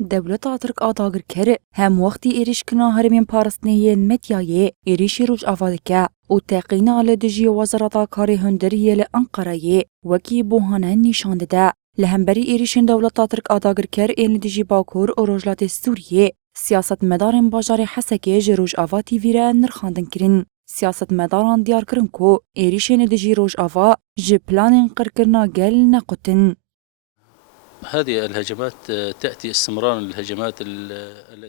دولتا ترک آداگر کر هم وقتی ایریش کنا هرمین پارستنیین متیایه ایریشی روش آفادکه و تقینا لدجی وزارتا کاری هندریه لانقرایه وکی بوهانه نشانده ده لهمبری ایریشن دولتا ترک آداگر کر این لدجی باکور و روجلات سوریه سیاست مدارن باجار حسکه جروج آواتی ویره نرخاندن کرن. سیاست مداران دیار کرن کو ایریشن دجی روج آوا جپلان قرکرنا گل نقطن. هذه الهجمات تأتي استمرارا للهجمات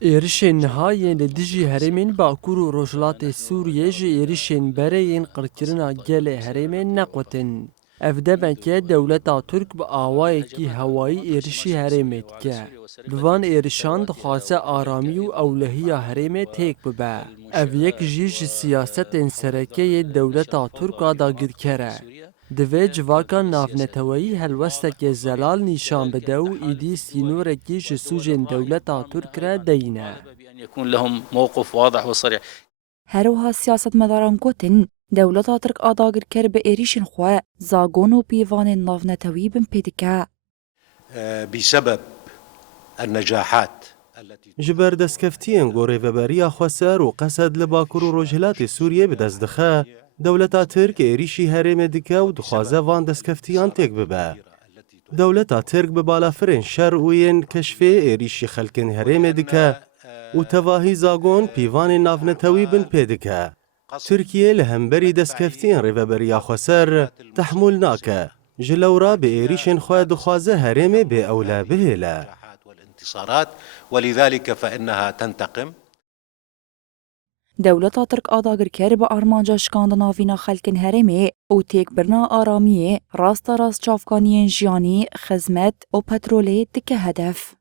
إيرشين نهاية لدجي هرمين باكورو روجلات سوريا جي إيرشين برين قركرنا جل هرمين نقوتن. افدبن که دولتا ترک با آوای کی هوایی ایرشی هرمت که بوان ایرشان دخواسته آرامی و اولهی هرمت تک ببه. اف یک جیج سیاست سرکه دولتا ترک داگر کره. دوی جواکا نافنتوایی هلوسته که زلال نشان بده و ایدی سینور کی جسوجن دولتا ترک را دینه. يكون لهم موقف واضح وصريح. هروها سیاست مداران گوتن دولتا ترک آداگر کر به ایریشن خواه زاگون و پیوان نافنتوی بن پیدکه. بسبب النجاحات جبر دستکفتین گوری وبریا خسر و قصد لباکور و روجهلات سوریه به دست دخه دولتا ترک ایریشی هرم دکه و دخوازه وان دستکفتیان تک ببه. دولتا ترک به بالافرین شرعوین کشفه ایریشی خلکن هرم دکه و تواهی زاگون پیوان نافنتوی بن پیدکه. ترکیه لهمبری دستکفتین ریوبریا خسر تحمل ناکه. جلورا به ایریشن خواه دخوازه هرم به اولا بهلا. ولذلك فإنها تنتقم. دولتا ترک آداگر کر به آرمانجا شکاندناوینا خلکن هرمه او تیک برنا آرامیه راست چافکانین جیانی خزمت و پتروله دکه هدف.